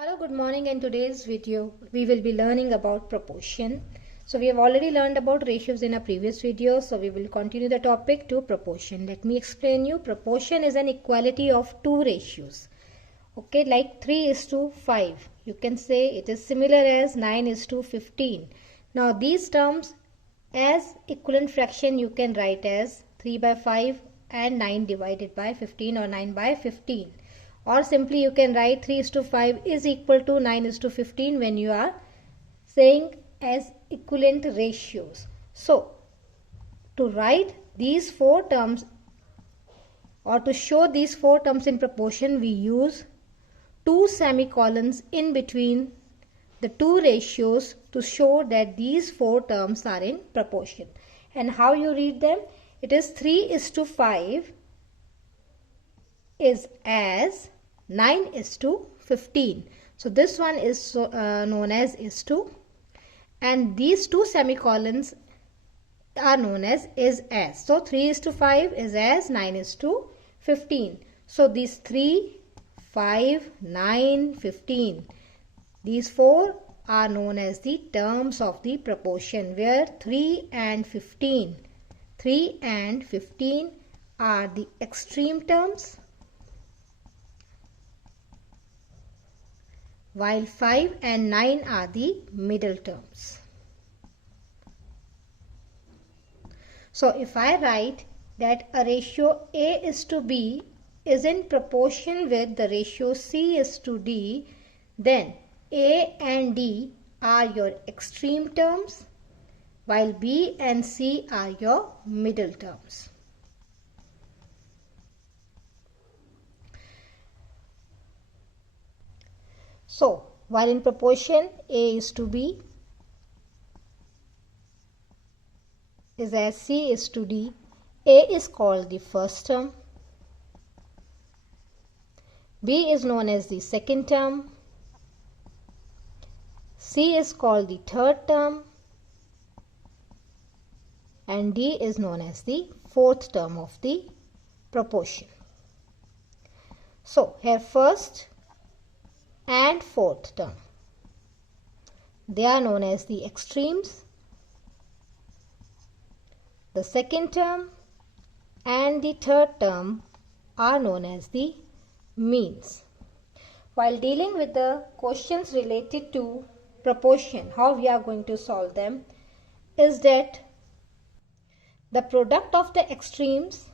Hello, good morning. In today's video we will be learning about proportion. So we have already learned about ratios in a previous video, so we will continue the topic to proportion. Let me explain you. Proportion is an equality of two ratios. Okay, like 3:5. You can say it is similar as 9:15. Now these terms as equivalent fraction you can write as 3/5 and 9 divided by 15 or 9/15. Or simply you can write 3:5 is equal to 9:15 when you are saying as equivalent ratios. So to write these four terms or to show these four terms in proportion, we use two semicolons in between the two ratios to show that these four terms are in proportion. And how you read them? It is 3:5 is as 9:15. So this one is known as is2, and these two semicolons are known as is as. So 3:5 is as 9:15. So these 3, 5, 9, 15. These four are known as the terms of the proportion, where 3 and 15 are the extreme terms, while 5 and 9 are the middle terms. So if I write that a ratio A:B is in proportion with the ratio C:D, then A and D are your extreme terms, while B and C are your middle terms. So, while in proportion A:B is as C:D, A is called the first term, B is known as the second term, C is called the third term, and D is known as the fourth term of the proportion. So, here first and fourth term, they are known as the extremes. The second term and the third term are known as the means. While dealing with the questions related to proportion, how we are going to solve them is that the product of the extremes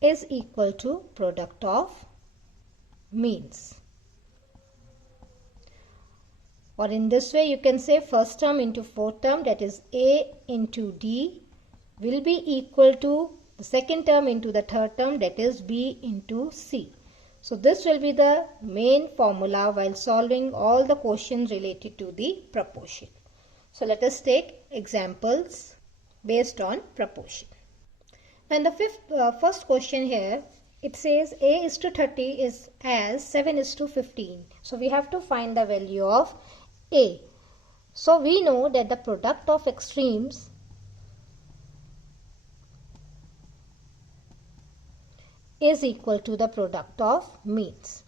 is equal to product of means. Or in this way you can say first term into fourth term, that is A into D, will be equal to the second term into the third term, that is B into C. So this will be the main formula while solving all the questions related to the proportion. So let us take examples based on proportion. And the first question here, it says A:30 is as 7:15. So we have to find the value of A. So we know that the product of extremes is equal to the product of means.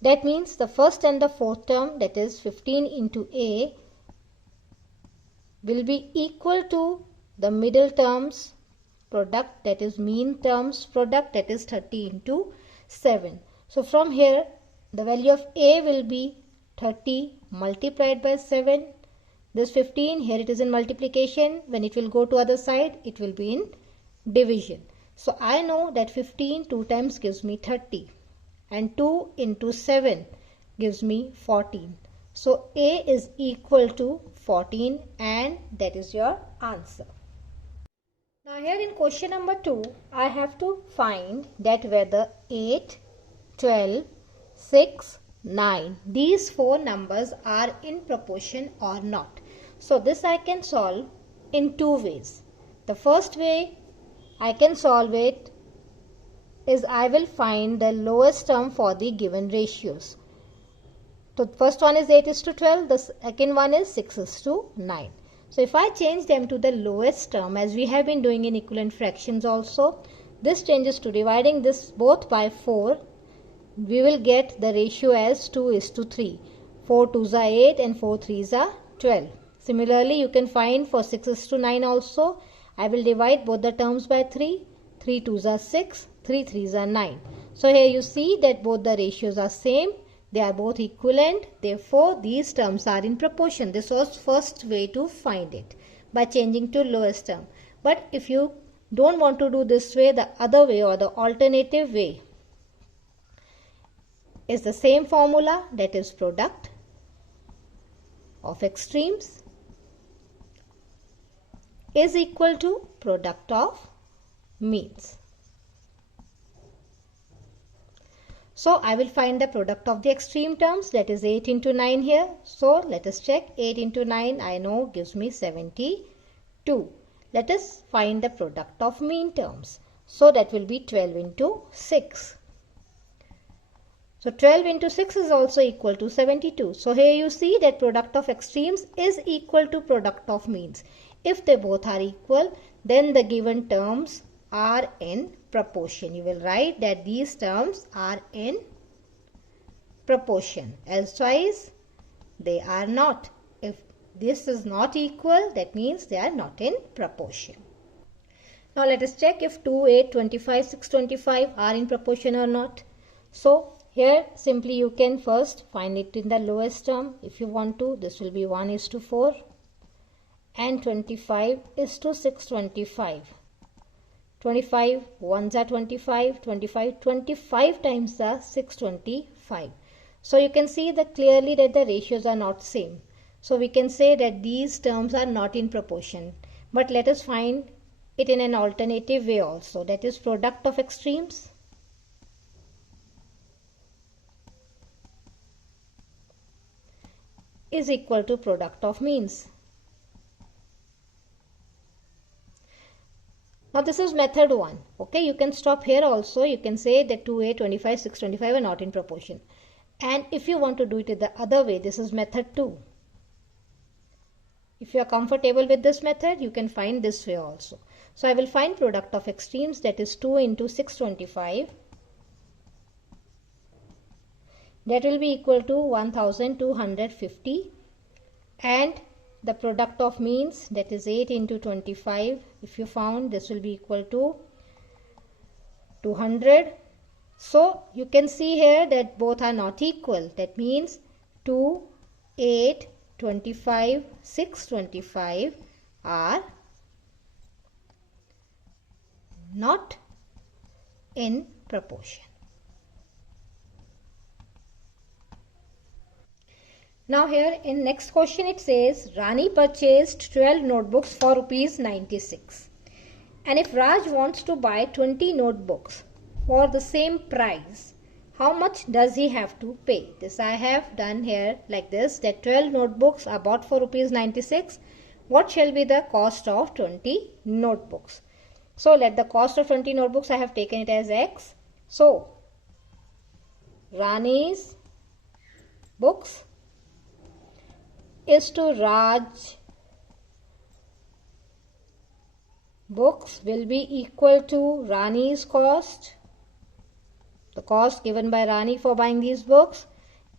That means the first and the fourth term, that is 15 into A, will be equal to the middle terms product, that is mean terms product, that is 30 into 7. So from here the value of A will be 30 multiplied by 7. This 15, here it is in multiplication. When it will go to other side, it will be in division. So I know that 15 2 times gives me 30, and 2 into 7 gives me 14. So A is equal to 14, and that is your answer. Now here in question number 2, I have to find that whether 8, 12, 6, 9, these four numbers are in proportion or not. So this I can solve in two ways. The first way I can solve it is I will find the lowest term for the given ratios. So the first one is 8:12, the second one is 6:9. So if I change them to the lowest term, as we have been doing in equivalent fractions also, this changes to dividing this both by 4. We will get the ratio as 2:3. 4 2s are 8 and 4 3s are 12. Similarly, you can find for 6:9 also. I will divide both the terms by 3. 3 2s are 6, 3 3s are 9. So here you see that both the ratios are same. They are both equivalent. Therefore, these terms are in proportion. This was first way to find it by changing to lowest term. But if you don't want to do this way, the other way or the alternative way is the same formula, that is product of extremes is equal to product of means. So I will find the product of the extreme terms, that is 8 into 9 here. So let us check. 8 into 9 I know gives me 72. Let us find the product of mean terms. So that will be 12 into 6. So 12 into 6 is also equal to 72. So here you see that product of extremes is equal to product of means. If they both are equal, then the given terms are in proportion. You will write that these terms are in proportion. Elsewise, they are not. If this is not equal, that means they are not in proportion. Now let us check if 2, 8, 25, 6, 25 are in proportion or not. So here simply you can first find it in the lowest term. If you want to, this will be 1:4 and 25 is to 625. 25 ones are 25, 25 times the 625. So you can see that clearly that the ratios are not same. So we can say that these terms are not in proportion. But let us find it in an alternative way also, that is product of extremes is equal to product of means. Now this is method 1. Okay, you can stop here also. You can say that 2, 8, 25, 6, 25 are not in proportion. And if you want to do it the other way, this is method 2. If you are comfortable with this method, you can find this way also. So I will find product of extremes, that is 2 into 625. That will be equal to 1250. And the product of means, that is 8 into 25. If you found, this will be equal to 200. So you can see here that both are not equal. That means 2, 8, 25, 6, 25 are not in proportion. Now here in next question it says Rani purchased 12 notebooks for ₹96. And if Raj wants to buy 20 notebooks for the same price, how much does he have to pay? This I have done here like this, that 12 notebooks are bought for ₹96. What shall be the cost of 20 notebooks? So let the cost of 20 notebooks, I have taken it as X. So Rani's books is to Raj books will be equal to Rani's cost. The cost given by Rani for buying these books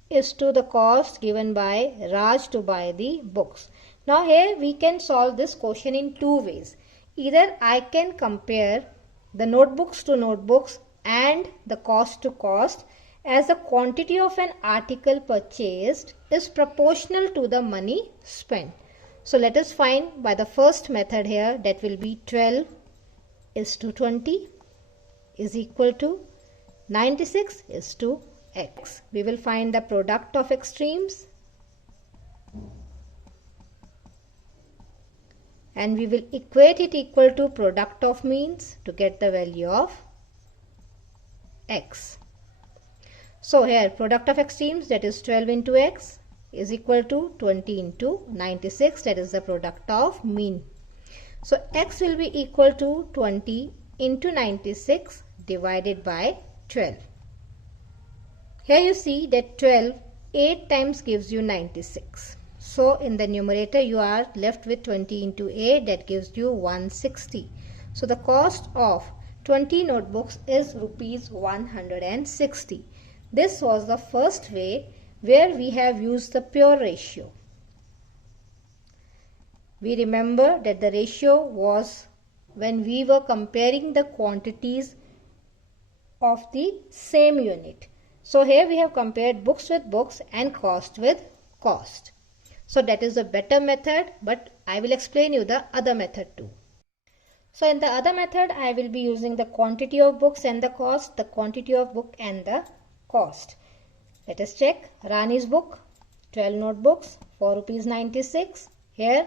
is to the cost given by Raj to buy the books. Now here we can solve this question in two ways. Either I can compare the notebooks to notebooks and the cost to cost, as the quantity of an article purchased is proportional to the money spent. So let us find by the first method here, that will be 12 is to 20 is equal to 96 is to X. We will find the product of extremes and we will equate it equal to product of means to get the value of X. So here product of extremes, that is 12 into X, is equal to 20 into 96, that is the product of mean. So X will be equal to 20 into 96 divided by 12. Here you see that 12 8 times gives you 96. So in the numerator you are left with 20 into 8, that gives you 160. So the cost of 20 notebooks is rupees 160. This was the first way where we have used the pure ratio. We remember that the ratio was when we were comparing the quantities of the same unit. So here we have compared books with books and cost with cost. So that is a better method, but I will explain you the other method too. So in the other method, I will be using the quantity of books and the cost, the quantity of book and the cost. Let us check. Rani's book, 12 notebooks for rupees 96. Here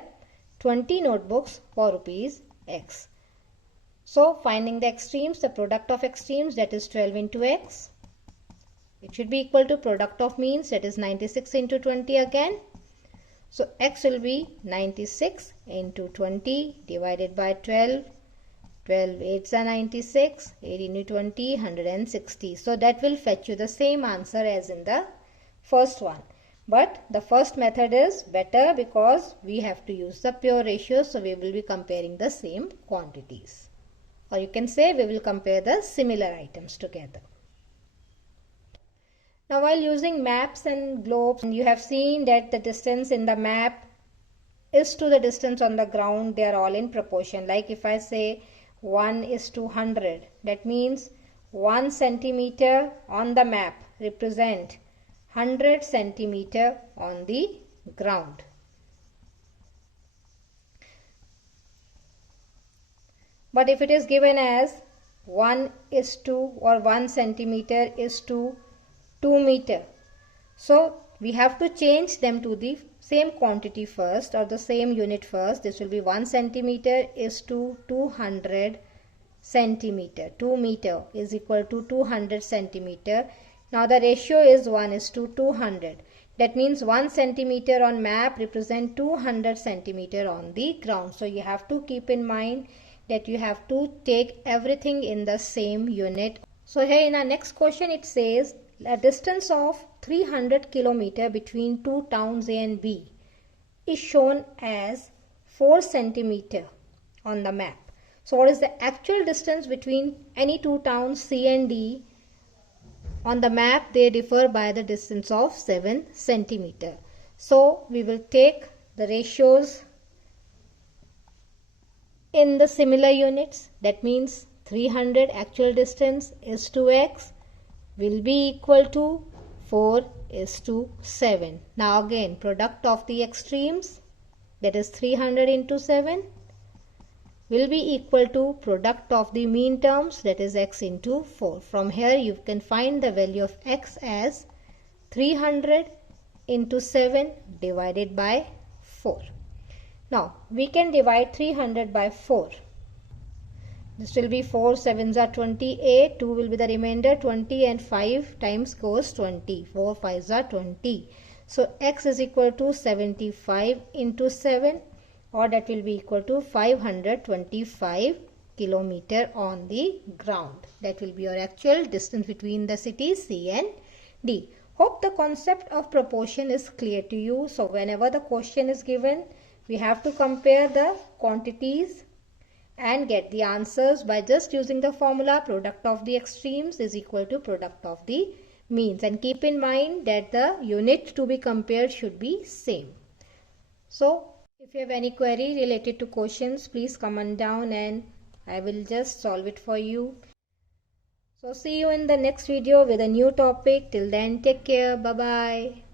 20 notebooks for rupees X. So finding the extremes, the product of extremes, that is 12 into X. It should be equal to product of means, that is 96 into 20 again. So X will be 96 into 20 divided by 12. 12 8s are 96. 8 into 20, 160. So that will fetch you the same answer as in the first one. But the first method is better because we have to use the pure ratio. So we will be comparing the same quantities. Or you can say we will compare the similar items together. Now while using maps and globes, you have seen that the distance in the map is to the distance on the ground. They are all in proportion. Like if I say 1 is to 100, that means 1 centimeter on the map represent 100 centimeter on the ground. But if it is given as 1 is to or 1 centimeter is to 2 meter, so we have to change them to the same quantity first or the same unit first. This will be 1 centimeter is to 200 centimeter. 2 meter is equal to 200 centimeter. Now the ratio is 1 is to 200. That means 1 centimeter on map represent 200 centimeter on the ground. So you have to keep in mind that you have to take everything in the same unit. So here in our next question it says a distance of 300 km between two towns A and B is shown as 4 centimeter on the map. So what is the actual distance between any two towns C and D? On the map they differ by the distance of 7 centimeter. So we will take the ratios in the similar units. That means 300 actual distance is to X will be equal to 4 is to 7. Now again product of the extremes, that is 300 into 7 will be equal to product of the mean terms, that is X into 4. From here you can find the value of X as 300 into 7 divided by 4. Now we can divide 300 by 4. This will be 4 7s are 28, 2 will be the remainder 20 and 5 times goes 20, 4 5s are 20. So X is equal to 75 into 7, or that will be equal to 525 kilometer on the ground. That will be your actual distance between the cities C and D. Hope the concept of proportion is clear to you. So whenever the question is given, we have to compare the quantities and get the answers by just using the formula product of the extremes is equal to product of the means. And keep in mind that the unit to be compared should be same. So if you have any query related to questions, please comment down and I will just solve it for you. So see you in the next video with a new topic. Till then, take care. Bye bye.